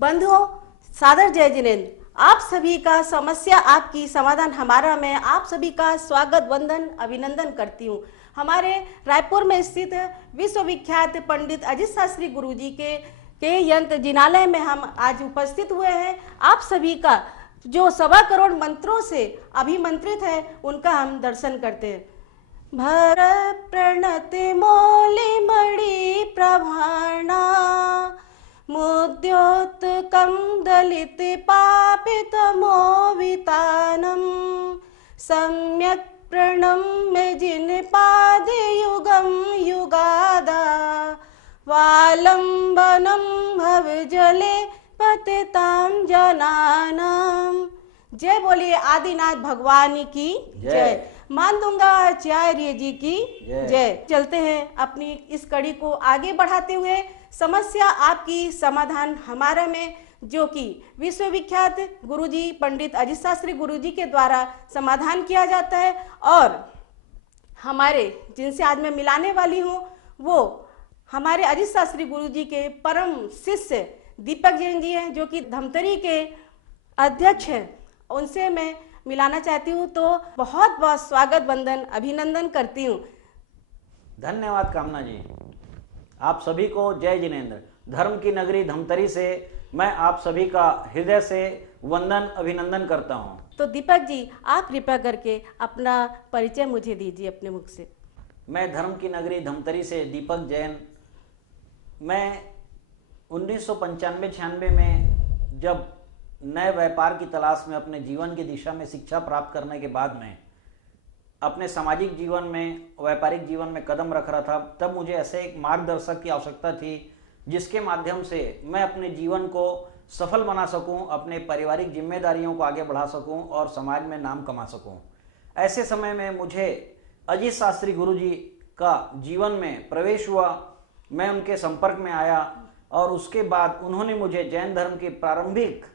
बंधुओं, सादर जय जिनेंद्र। आप सभी का समस्या आपकी समाधान हमारा में आप सभी का स्वागत वंदन अभिनंदन करती हूँ। हमारे रायपुर में स्थित विश्वविख्यात पंडित अजित शास्त्री गुरुजी के यंत्र जिनालय में हम आज उपस्थित हुए हैं। आप सभी का जो 1.25 करोड़ मंत्रों से अभिमंत्रित है उनका हम दर्शन करते हैं। भर प्रणति मौलि मणि प्रभाणा मुद्योत्कं दलित पापित मोवितानम सम्यक प्रणम्य जिन पाद युगम युगादा वालंबनम भव जले पतिताम जनानाम। जय बोलिए आदिनाथ भगवान की जय। मान दूंगा आचार्य जी की जय। चलते हैं अपनी इस कड़ी को आगे बढ़ाते हुए। समस्या आपकी समाधान हमारा में, जो कि विश्वविख्यात गुरुजी पंडित अजित शास्त्री गुरुजी के द्वारा समाधान किया जाता है। और हमारे जिनसे आज मैं मिलाने वाली हूँ वो हमारे अजित शास्त्री गुरुजी के परम शिष्य दीपक जैन जी हैं, जो कि धमतरी के अध्यक्ष हैं। उनसे मैं मिलाना चाहती हूँ, तो बहुत बहुत स्वागत वंदन अभिनंदन करती हूँ। धन्यवाद कामना जी। आप सभी को जय जिनेंद्र। धर्म की नगरी धमतरी से मैं आप सभी का हृदय से वंदन अभिनंदन करता हूँ। तो दीपक जी, आप कृपया करके अपना परिचय मुझे दीजिए अपने मुख से। मैं धर्म की नगरी धमतरी से दीपक जैन। मैं 1995-96 में जब नए व्यापार की तलाश में अपने जीवन की दिशा में शिक्षा प्राप्त करने के बाद में अपने सामाजिक जीवन में, व्यापारिक जीवन में कदम रख रहा था, तब मुझे ऐसे एक मार्गदर्शक की आवश्यकता थी जिसके माध्यम से मैं अपने जीवन को सफल बना सकूं, अपने पारिवारिक जिम्मेदारियों को आगे बढ़ा सकूं और समाज में नाम कमा सकूं। ऐसे समय में मुझे अजित शास्त्री गुरुजी का जीवन में प्रवेश हुआ। मैं उनके संपर्क में आया और उसके बाद उन्होंने मुझे जैन धर्म की प्रारंभिक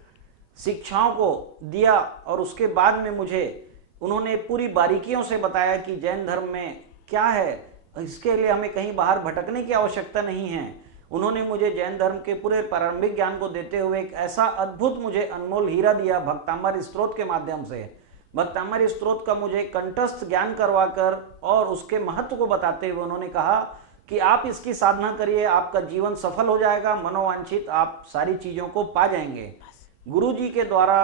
शिक्षाओं को दिया और उसके बाद में मुझे उन्होंने पूरी बारीकियों से बताया कि जैन धर्म में क्या है, इसके लिए हमें कहीं बाहर भटकने की आवश्यकता नहीं है। उन्होंने मुझे जैन धर्म के पूरे प्रारंभिक ज्ञान को देते हुए एक ऐसा अद्भुत मुझे अनमोल हीरा दिया भक्तामर स्तोत्र के माध्यम से। भक्तामर स्तोत्र का मुझे कंठस्थ ज्ञान करवाकर और उसके महत्व को बताते हुए उन्होंने कहा कि आप इसकी साधना करिए, आपका जीवन सफल हो जाएगा, मनोवांछित आप सारी चीजों को पा जाएंगे। गुरुजी के द्वारा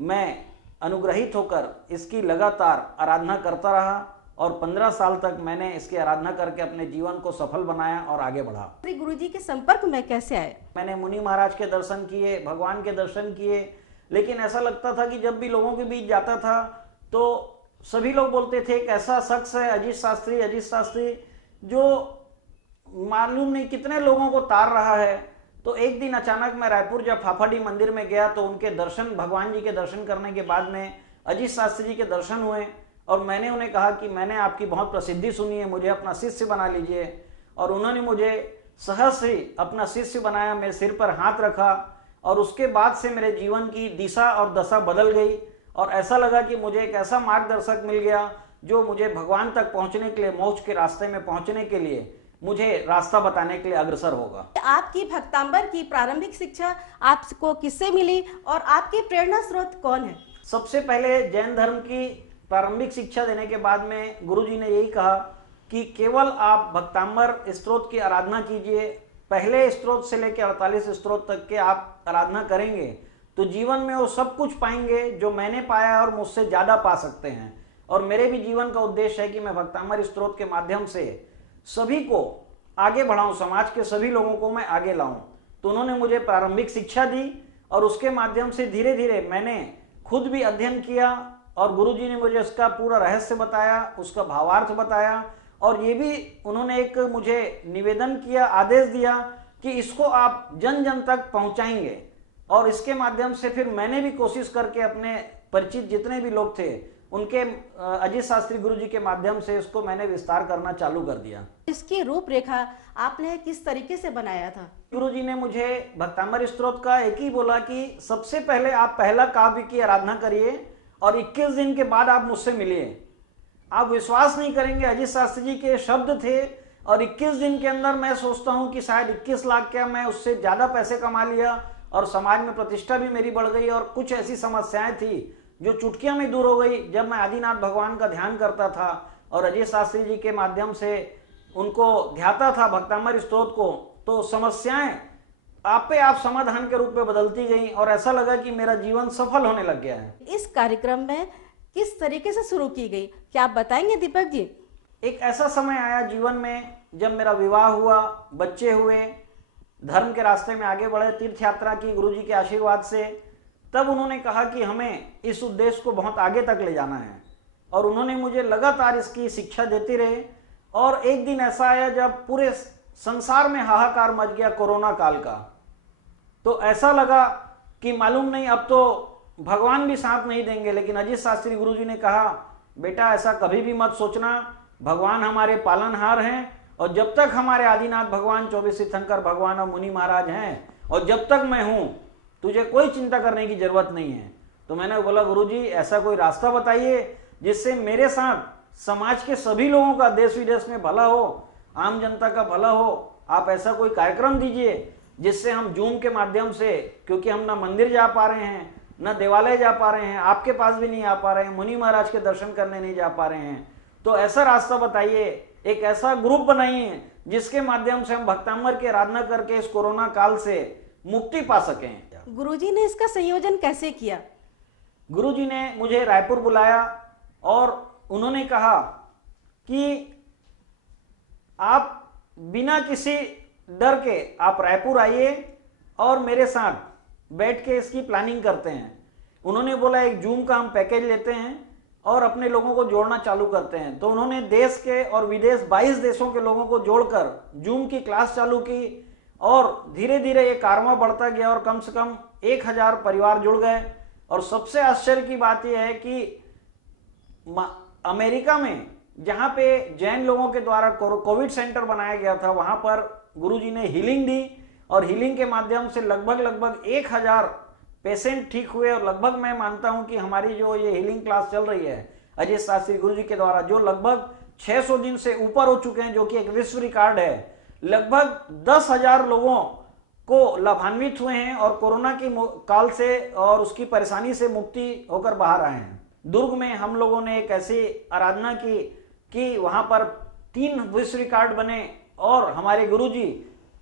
मैं अनुग्रहित होकर इसकी लगातार आराधना करता रहा और 15 साल तक मैंने इसकी आराधना करके अपने जीवन को सफल बनाया और आगे बढ़ा। गुरुजी के संपर्क में कैसे आए? मैंने मुनि महाराज के दर्शन किए, भगवान के दर्शन किए, लेकिन ऐसा लगता था कि जब भी लोगों के बीच जाता था तो सभी लोग बोलते थे एक ऐसा शख्स है अजित शास्त्री जो मालूम नहीं कितने लोगों को तार रहा है। तो एक दिन अचानक मैं रायपुर जब फाफाडी मंदिर में गया तो उनके दर्शन, भगवान जी के दर्शन करने के बाद में अजित शास्त्री जी के दर्शन हुए और मैंने उन्हें कहा कि मैंने आपकी बहुत प्रसिद्धि सुनी है, मुझे अपना शिष्य बना लीजिए। और उन्होंने मुझे सहज ही अपना शिष्य बनाया, मेरे सिर पर हाथ रखा और उसके बाद से मेरे जीवन की दिशा और दशा बदल गई और ऐसा लगा कि मुझे एक ऐसा मार्गदर्शक मिल गया जो मुझे भगवान तक पहुंचने के लिए, मोक्ष के रास्ते में पहुंचने के लिए मुझे रास्ता बताने के लिए अग्रसर होगा। आपकी भक्तांबर की प्रारंभिक शिक्षा आपको किससे मिली और आपकी प्रेरणा स्रोत कौन है? सबसे पहले जैन धर्म की प्रारंभिक शिक्षा देने के बाद में गुरुजी ने यही कहा कि केवल आप भक्तांबर स्त्रोत की आराधना कीजिए। पहले स्त्रोत से लेकर 48 स्त्रोत तक के आप आराधना करेंगे तो जीवन में वो सब कुछ पाएंगे जो मैंने पाया और मुझसे ज्यादा पा सकते हैं। और मेरे भी जीवन का उद्देश्य है कि मैं भक्तांबर स्त्रोत के माध्यम से सभी को आगे बढ़ाऊं, समाज के सभी लोगों को मैं आगे लाऊं। तो उन्होंने मुझे प्रारंभिक शिक्षा दी और उसके माध्यम से धीरे धीरे मैंने खुद भी अध्ययन किया और गुरुजी ने मुझे उसका पूरा रहस्य बताया, उसका भावार्थ बताया और ये भी उन्होंने एक मुझे निवेदन किया, आदेश दिया कि इसको आप जन जन तक पहुंचाएंगे। और इसके माध्यम से फिर मैंने भी कोशिश करके अपने परिचित जितने भी लोग थे उनके अजित शास्त्री गुरुजी के माध्यम से इसको मैंने विस्तार करना चालू कर दिया। इसकी रूपरेखा आपने किस तरीके से बनाया था? गुरुजी ने मुझे भक्तांबर स्तोत्र का एक ही बोला कि सबसे पहले आप पहला काव्य की आराधना करिए और 21 दिन के बाद आप मुझसे मिलिए। आप विश्वास नहीं करेंगे, अजित शास्त्री जी के शब्द थे और 21 दिन के अंदर मैं सोचता हूं कि शायद 21 लाख क्या मैं उससे ज्यादा पैसे कमा लिया और समाज में प्रतिष्ठा भी मेरी बढ़ गई और कुछ ऐसी समस्याएं थी जो चुटकियों में दूर हो गई जब मैं आदिनाथ भगवान का ध्यान करता था और अजय शास्त्री जी के माध्यम से उनको ध्याता था भक्तामर स्तोत्र को। तो समस्याएं आप पे आप समाधान के रूप में बदलती गई और ऐसा लगा कि मेरा जीवन सफल होने लग गया है। इस कार्यक्रम में किस तरीके से शुरू की गई, क्या आप बताएंगे दीपक जी? एक ऐसा समय आया जीवन में जब मेरा विवाह हुआ, बच्चे हुए, धर्म के रास्ते में आगे बढ़े, तीर्थ यात्रा की गुरुजी के आशीर्वाद से। तब उन्होंने कहा कि हमें इस उद्देश्य को बहुत आगे तक ले जाना है और उन्होंने मुझे लगातार इसकी शिक्षा देती रहे। और एक दिन ऐसा आया जब पूरे संसार में हाहाकार मच गया कोरोना काल का। तो ऐसा लगा कि मालूम नहीं अब तो भगवान भी साथ नहीं देंगे, लेकिन अजीत शास्त्री गुरुजी ने कहा बेटा ऐसा कभी भी मत सोचना, भगवान हमारे पालनहार हैं और जब तक हमारे आदिनाथ भगवान 24 तीर्थंकर भगवान और मुनि महाराज हैं और जब तक मैं हूं तुझे कोई चिंता करने की जरूरत नहीं है। तो मैंने बोला गुरुजी ऐसा कोई रास्ता बताइए जिससे मेरे साथ समाज के सभी लोगों का, देश विदेश में भला हो, आम जनता का भला हो। आप ऐसा कोई कार्यक्रम दीजिए जिससे हम जूम के माध्यम से, क्योंकि हम ना मंदिर जा पा रहे हैं ना देवालय जा पा रहे हैं, आपके पास भी नहीं आ पा रहे हैं, मुनि महाराज के दर्शन करने नहीं जा पा रहे हैं, तो ऐसा रास्ता बताइए, एक ऐसा ग्रुप बनाइए जिसके माध्यम से हम भक्तामर की आराधना करके इस कोरोना काल से मुक्ति पा सकें। गुरुजी ने इसका संयोजन कैसे किया? गुरुजी ने मुझे रायपुर बुलाया और उन्होंने कहा कि आप बिना किसी डर के आप रायपुर आइए और मेरे साथ बैठ के इसकी प्लानिंग करते हैं। उन्होंने बोला एक जूम का हम पैकेज लेते हैं और अपने लोगों को जोड़ना चालू करते हैं। तो उन्होंने देश के और विदेश 22 देशों के लोगों को जोड़कर जूम की क्लास चालू की और धीरे धीरे ये कारवां बढ़ता गया और कम से कम 1000 परिवार जुड़ गए। और सबसे आश्चर्य की बात यह है कि अमेरिका में जहां पे जैन लोगों के द्वारा कोविड सेंटर बनाया गया था, वहां पर गुरुजी ने हीलिंग दी और हीलिंग के माध्यम से लगभग 1000 पेशेंट ठीक हुए। और लगभग मैं मानता हूं कि हमारी जो ये हीलिंग क्लास चल रही है अजय शास्त्री गुरुजी के द्वारा, जो लगभग 600 दिन से ऊपर हो चुके हैं, जो कि एक विश्व रिकॉर्ड है, लगभग 10,000 लोगों को लाभान्वित हुए हैं और कोरोना की काल से और उसकी परेशानी से मुक्ति होकर बाहर आए हैं। दुर्ग में हम लोगों ने एक ऐसी आराधना की कि वहां पर 3 विश्व रिकॉर्ड बने और हमारे गुरुजी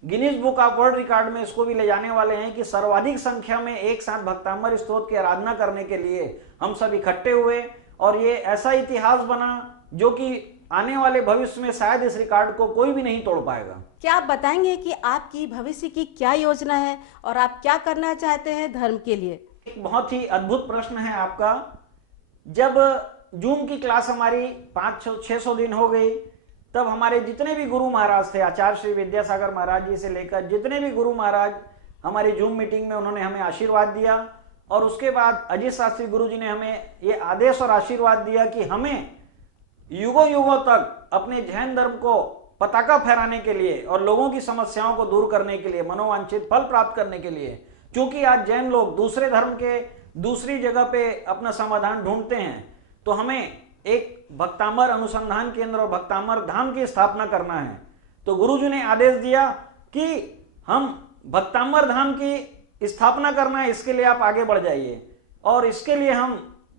Guinness book of world record में इसको भी ले जाने वाले हैं कि सर्वाधिक संख्या में एक साथ भक्तामर स्तोत्र की आराधना करने के लिए हम सब इकट्ठे हुए और ये ऐसा इतिहास बना जो कि आने वाले भविष्य में शायद इस रिकॉर्ड को कोई भी नहीं तोड़ पाएगा। क्या आप बताएंगे कि आपकी भविष्य की क्या योजना है और आप क्या करना चाहते हैं धर्म के लिए? एक बहुत ही अद्भुत प्रश्न है आपका। जब जूम की क्लास हमारी 500-600 दिन हो गई, तब हमारे जितने भी गुरु महाराज थे, आचार्य श्री विद्यासागर महाराज जी से लेकर जितने भी गुरु महाराज हमारी जूम मीटिंग में उन्होंने हमें आशीर्वाद दिया। और उसके बाद अजीत शास्त्री गुरु जी ने हमें ये आदेश और आशीर्वाद दिया कि हमें युगों युगों तक अपने जैन धर्म को पताका फहराने के लिए और लोगों की समस्याओं को दूर करने के लिए, मनोवांछित फल प्राप्त करने के लिए, क्योंकि आज जैन लोग दूसरे धर्म के दूसरी जगह पे अपना समाधान ढूंढते हैं, तो हमें एक भक्तामर अनुसंधान केंद्र और भक्तामर धाम की स्थापना करना है। तो गुरुजी ने आदेश दिया कि हम भक्तामर धाम की स्थापना करना है, इसके लिए आप आगे बढ़ जाइए। और इसके लिए हम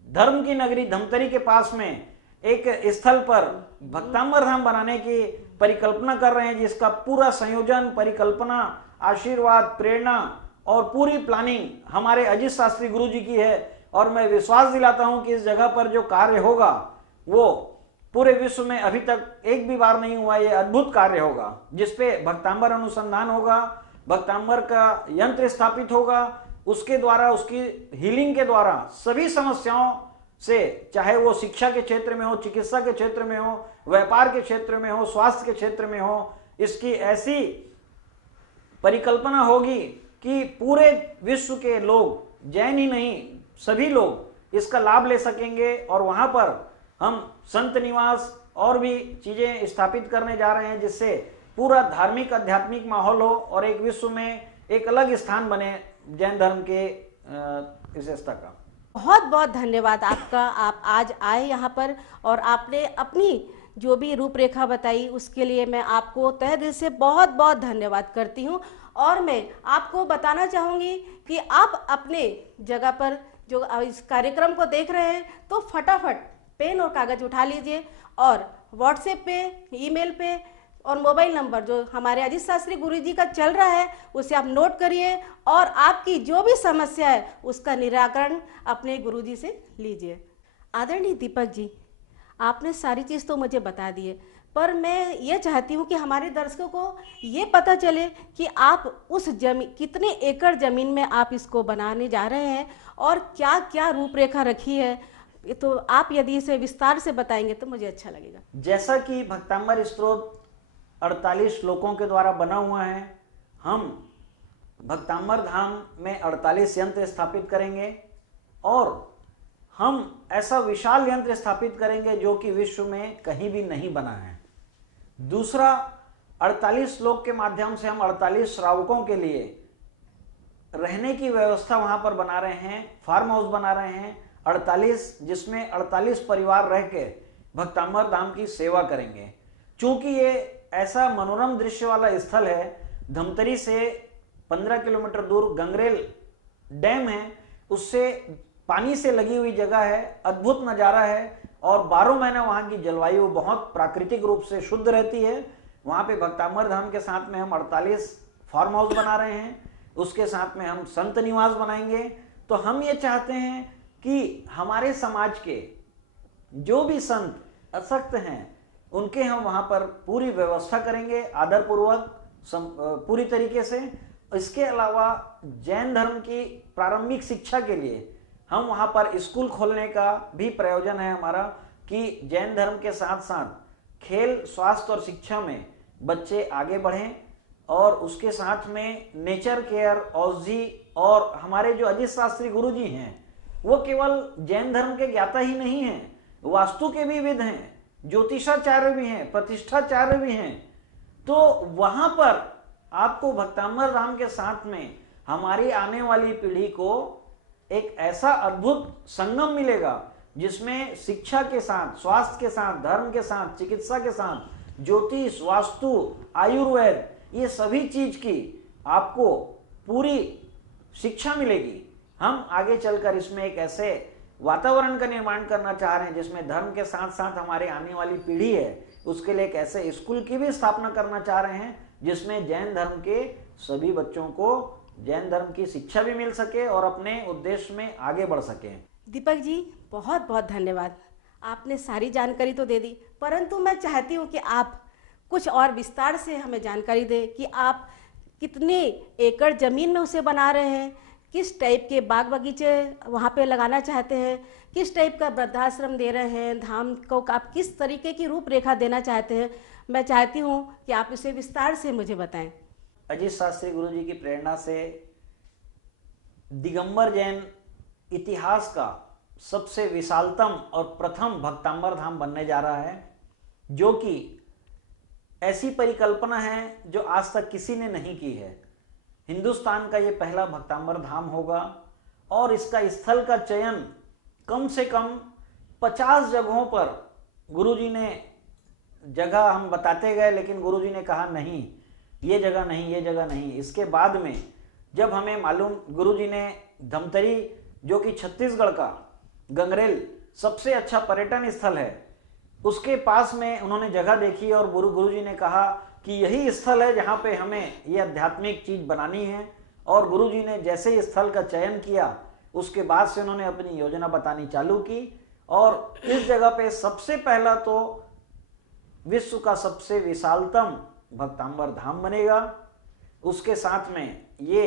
धर्म की नगरी धमतरी के पास में एक स्थल पर भक्तामर धाम बनाने की परिकल्पना कर रहे हैं, जिसका पूरा संयोजन, परिकल्पना, आशीर्वाद, प्रेरणा और पूरी प्लानिंग हमारे अजीत शास्त्री गुरुजी की है। और मैं विश्वास दिलाता हूं कि इस जगह पर जो कार्य होगा वो पूरे विश्व में अभी तक एक भी बार नहीं हुआ। ये अद्भुत कार्य होगा जिसपे भक्तांबर अनुसंधान होगा, भक्तांबर का यंत्र स्थापित होगा, उसके द्वारा, उसकी हीलिंग के द्वारा सभी समस्याओं से, चाहे वो शिक्षा के क्षेत्र में हो, चिकित्सा के क्षेत्र में हो, व्यापार के क्षेत्र में हो, स्वास्थ्य के क्षेत्र में हो, इसकी ऐसी परिकल्पना होगी कि पूरे विश्व के लोग, जैन ही नहीं सभी लोग इसका लाभ ले सकेंगे। और वहां पर हम संत निवास और भी चीजें स्थापित करने जा रहे हैं, जिससे पूरा धार्मिक आध्यात्मिक माहौल हो और एक विश्व में एक अलग स्थान बने जैन धर्म के विशेषता का। बहुत बहुत धन्यवाद आपका, आप आज आए यहाँ पर और आपने अपनी जो भी रूपरेखा बताई उसके लिए मैं आपको तहे दिल से बहुत बहुत धन्यवाद करती हूँ। और मैं आपको बताना चाहूँगी कि आप अपने जगह पर जो इस कार्यक्रम को देख रहे हैं तो फटाफट पेन और कागज़ उठा लीजिए और व्हाट्सएप पे, ईमेल पे और मोबाइल नंबर जो हमारे अजीत शास्त्री गुरुजी का चल रहा है उसे आप नोट करिए और आपकी जो भी समस्या है उसका निराकरण अपने गुरुजी से लीजिए। आदरणीय दीपक जी, आपने सारी चीज़ तो मुझे बता दी है, पर मैं ये चाहती हूँ कि हमारे दर्शकों को ये पता चले कि आप उस जमीन, कितने एकड़ ज़मीन में आप इसको बनाने जा रहे हैं और क्या क्या रूपरेखा रखी है, तो आप यदि इसे विस्तार से बताएंगे तो मुझे अच्छा लगेगा। जैसा कि भक्तांबर स्तोत्र 48 श्लोकों के द्वारा बना हुआ है, हम भक्तांबर धाम में 48 यंत्र स्थापित करेंगे और हम ऐसा विशाल यंत्र स्थापित करेंगे जो कि विश्व में कहीं भी नहीं बना है। दूसरा, 48 श्लोक के माध्यम से हम 48 श्रावकों के लिए रहने की व्यवस्था वहां पर बना रहे हैं, फार्म हाउस बना रहे हैं 48, जिसमें 48 परिवार रह के भक्तांबर धाम की सेवा करेंगे। चूंकि ये ऐसा मनोरम दृश्य वाला स्थल है, धमतरी से 15 किलोमीटर दूर गंगरेल डैम है, उससे पानी से लगी हुई जगह है, अद्भुत नज़ारा है और 12 महीना वहाँ की जलवायु बहुत प्राकृतिक रूप से शुद्ध रहती है। वहाँ पे भक्तांबर धाम के साथ में हम 48 फार्म हाउस बना रहे हैं, उसके साथ में हम संत निवास बनाएंगे। तो हम ये चाहते हैं कि हमारे समाज के जो भी संत असक्त हैं उनके हम वहाँ पर पूरी व्यवस्था करेंगे आदरपूर्वक पूरी तरीके से। इसके अलावा जैन धर्म की प्रारंभिक शिक्षा के लिए हम वहाँ पर स्कूल खोलने का भी प्रयोजन है हमारा, कि जैन धर्म के साथ साथ खेल, स्वास्थ्य और शिक्षा में बच्चे आगे बढ़ें और उसके साथ में नेचर केयर, औषधि और हमारे जो अजीत शास्त्री गुरुजी हैं वो केवल जैन धर्म के ज्ञाता ही नहीं हैं, वास्तु के भी विद हैं, ज्योतिषाचार्य भी हैं, प्रतिष्ठाचार्य भी हैं। तो वहां पर आपको भक्तांबर धाम के साथ में हमारी आने वाली पीढ़ी को एक ऐसा अद्भुत संगम मिलेगा जिसमें शिक्षा के साथ, स्वास्थ्य के साथ, धर्म के साथ, चिकित्सा के साथ, ज्योतिष, वास्तु, आयुर्वेद, ये सभी चीज की आपको पूरी शिक्षा मिलेगी। हम आगे चलकर इसमें एक ऐसे वातावरण का निर्माण करना चाह रहे हैं जिसमें धर्म के साथ साथ हमारे आने वाली पीढ़ी है उसके लिए एक ऐसे स्कूल की भी स्थापना करना चाह रहे हैं जिसमें जैन धर्म के सभी बच्चों को जैन धर्म की शिक्षा भी मिल सके और अपने उद्देश्य में आगे बढ़ सके। दीपक जी, बहुत बहुत धन्यवाद। आपने सारी जानकारी तो दे दी, परंतु मैं चाहती हूँ कि आप कुछ और विस्तार से हमें जानकारी दें कि आप कितने एकड़ ज़मीन में उसे बना रहे हैं, किस टाइप के बाग बगीचे वहाँ पे लगाना चाहते हैं, किस टाइप का वृद्धाश्रम दे रहे हैं, धाम को आप किस तरीके की रूपरेखा देना चाहते हैं। मैं चाहती हूँ कि आप इसे विस्तार से मुझे बताएं। अजीत शास्त्री गुरुजी की प्रेरणा से दिगंबर जैन इतिहास का सबसे विशालतम और प्रथम भक्तांबर धाम बनने जा रहा है, जो कि ऐसी परिकल्पना है जो आज तक किसी ने नहीं की है। हिंदुस्तान का ये पहला भक्तांबर धाम होगा और इसका स्थल का चयन कम से कम 50 जगहों पर गुरुजी ने जगह हम बताते गए, लेकिन गुरुजी ने कहा नहीं, ये जगह नहीं, ये जगह नहीं। इसके बाद में जब हमें मालूम, गुरुजी ने धमतरी जो कि छत्तीसगढ़ का गंगरेल सबसे अच्छा पर्यटन स्थल है, उसके पास में उन्होंने जगह देखी और गुरुजी ने कहा कि यही स्थल है जहाँ पे हमें ये आध्यात्मिक चीज बनानी है। और गुरुजी ने जैसे ही स्थल का चयन किया उसके बाद से उन्होंने अपनी योजना बतानी चालू की और इस जगह पे सबसे पहला तो विश्व का सबसे विशालतम भक्तांबर धाम बनेगा। उसके साथ में ये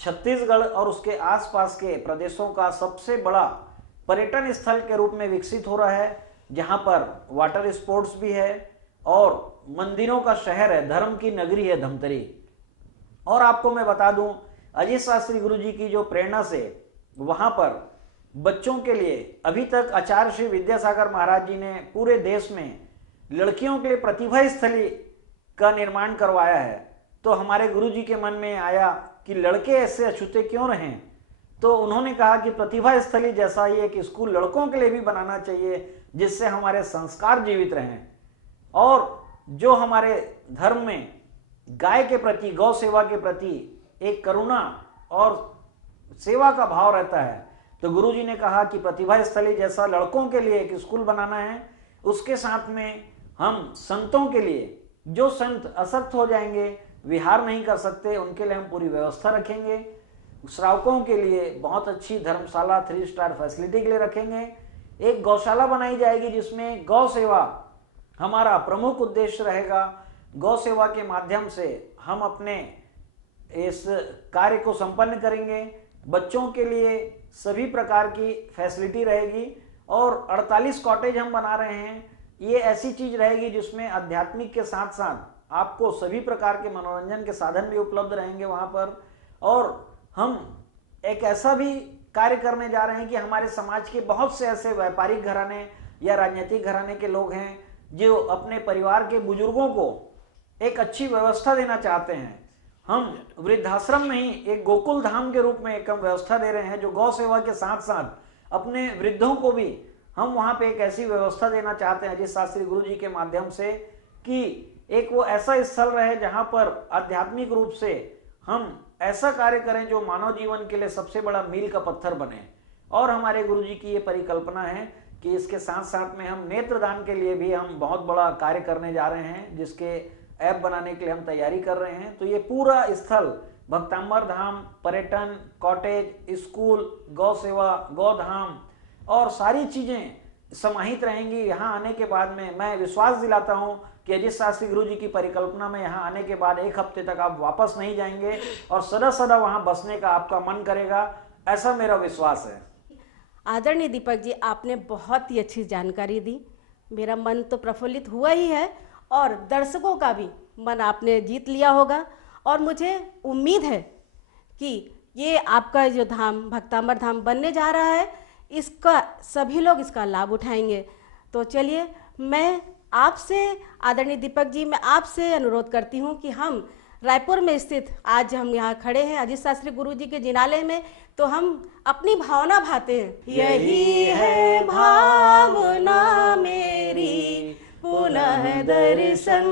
छत्तीसगढ़ और उसके आसपास के प्रदेशों का सबसे बड़ा पर्यटन स्थल के रूप में विकसित हो रहा है, जहां पर वाटर स्पोर्ट्स भी है और मंदिरों का शहर है, धर्म की नगरी है धमतरी। और आपको मैं बता दूं, अजीत शास्त्री गुरुजी की जो प्रेरणा से वहां पर बच्चों के लिए अभी तक आचार्य श्री विद्यासागर महाराज जी ने पूरे देश में लड़कियों के लिए प्रतिभा स्थली का निर्माण करवाया है। तो हमारे गुरुजी के मन में आया कि लड़के ऐसे अछूते क्यों रहें, तो उन्होंने कहा कि प्रतिभा स्थली जैसा ही एक स्कूल लड़कों के लिए भी बनाना चाहिए जिससे हमारे संस्कार जीवित रहें और जो हमारे धर्म में गाय के प्रति, गौ सेवा के प्रति एक करुणा और सेवा का भाव रहता है। तो गुरुजी ने कहा कि प्रतिभा स्थली जैसा लड़कों के लिए एक स्कूल बनाना है, उसके साथ में हम संतों के लिए, जो संत असक्त हो जाएंगे, विहार नहीं कर सकते, उनके लिए हम पूरी व्यवस्था रखेंगे। श्रावकों के लिए बहुत अच्छी धर्मशाला 3 स्टार फैसिलिटी के लिए रखेंगे। एक गौशाला बनाई जाएगी जिसमें गौ सेवा हमारा प्रमुख उद्देश्य रहेगा। गौ सेवा के माध्यम से हम अपने इस कार्य को संपन्न करेंगे। बच्चों के लिए सभी प्रकार की फैसिलिटी रहेगी और 48 कॉटेज हम बना रहे हैं। ये ऐसी चीज रहेगी जिसमें आध्यात्मिक के साथ साथ आपको सभी प्रकार के मनोरंजन के साधन भी उपलब्ध रहेंगे वहां पर। और हम एक ऐसा भी कार्य करने जा रहे हैं कि हमारे समाज के बहुत से ऐसे व्यापारिक घराने या राजनीतिक घराने के लोग हैं जो अपने परिवार के बुजुर्गों को एक अच्छी व्यवस्था देना चाहते हैं। हम वृद्धाश्रम में ही एक गोकुल धाम के रूप में एक हम व्यवस्था दे रहे हैं, जो गौ सेवा के साथ साथ अपने वृद्धों को भी हम वहां पे एक ऐसी व्यवस्था देना चाहते हैं अजीत शास्त्री गुरु जी के माध्यम से, कि एक वो ऐसा स्थल रहे जहां पर आध्यात्मिक रूप से हम ऐसा कार्य करें जो मानव जीवन के लिए सबसे बड़ा मील का पत्थर बने। और हमारे गुरु जी की ये परिकल्पना है कि इसके साथ साथ में हम नेत्रदान के लिए भी हम बहुत बड़ा कार्य करने जा रहे हैं, जिसके ऐप बनाने के लिए हम तैयारी कर रहे हैं। तो ये पूरा स्थल भक्तांबर धाम, पर्यटन, कॉटेज, स्कूल, गौ सेवा, गौधाम और सारी चीजें समाहित रहेंगी। यहाँ आने के बाद में मैं विश्वास दिलाता हूँ कि अजीत शास्त्री गुरु जी की परिकल्पना में यहाँ आने के बाद 1 हफ्ते तक आप वापस नहीं जाएंगे और सदा सदा वहां बसने का आपका मन करेगा, ऐसा मेरा विश्वास है। आदरणीय दीपक जी, आपने बहुत ही अच्छी जानकारी दी। मेरा मन तो प्रफुल्लित हुआ ही है और दर्शकों का भी मन आपने जीत लिया होगा। और मुझे उम्मीद है कि ये आपका जो धाम भक्तांबर धाम बनने जा रहा है, इसका सभी लोग इसका लाभ उठाएंगे। तो चलिए, मैं आपसे आदरणीय दीपक जी, मैं आपसे अनुरोध करती हूँ कि हम रायपुर में स्थित, आज हम यहाँ खड़े हैं अजीत शास्त्री गुरु जी के जिनालय में, तो हम अपनी भावना भाते हैं। यही है भावना मेरी, पुनः दर्शन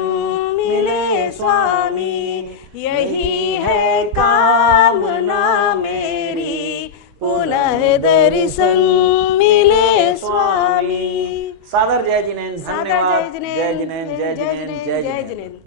मिले स्वामी, यही है कामना मेरी, पुनः दर्शन मिले स्वामी। सादर जय जिनेंद्र, सादर धन्यवाद। जय जिनेंद्र, जय जिनेंद्र, जय जिनेंद्र, जय जिनेंद्र।